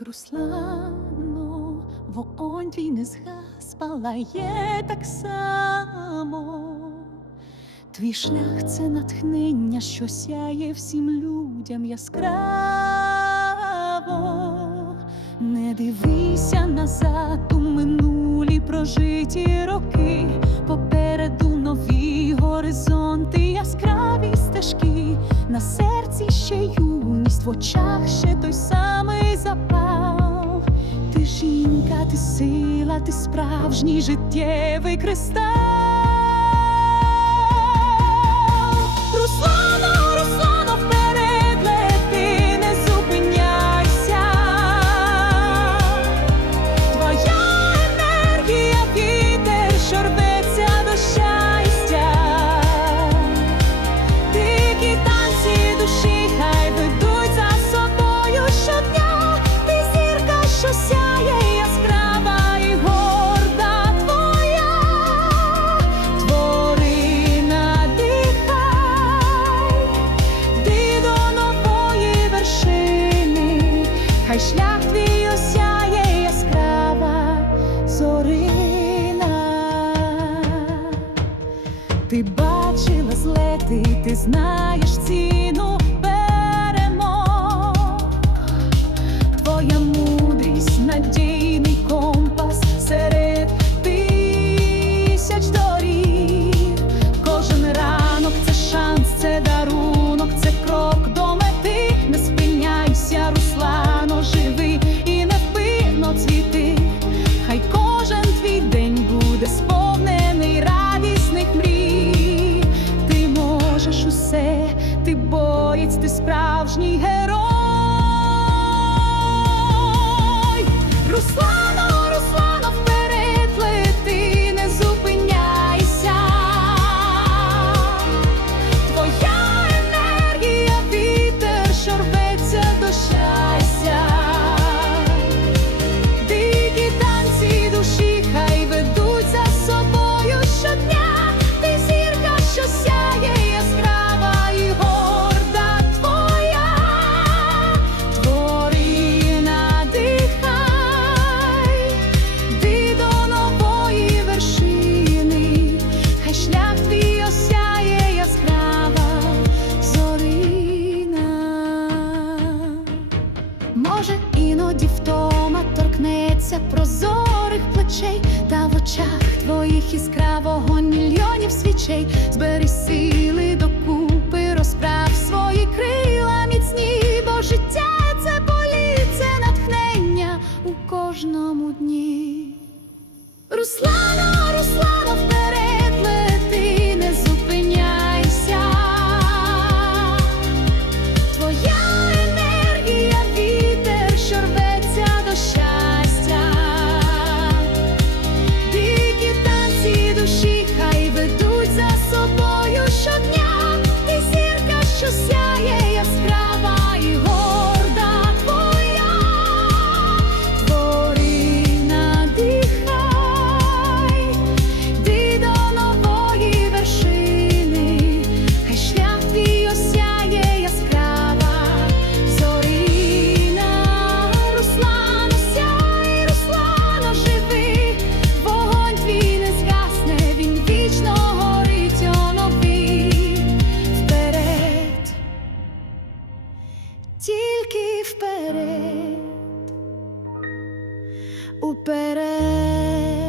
Руслано, вогонь твій не згас палає так само. Твій шлях це натхнення, що сяє всім людям яскраво. Не дивися назад у минулі прожиті роки, попереду нові горизонти, яскраві стежки, на серці ще юність, в очах ще ти сила, ти справжній життєвий кристаль. ти знаєш ціну. боєць, ти справжній герой. Руслан! торкнеться прозорих плечей, та в очах твоїх іскравого мільйонів свічей, збери сили докупи, розправ свої. уперед.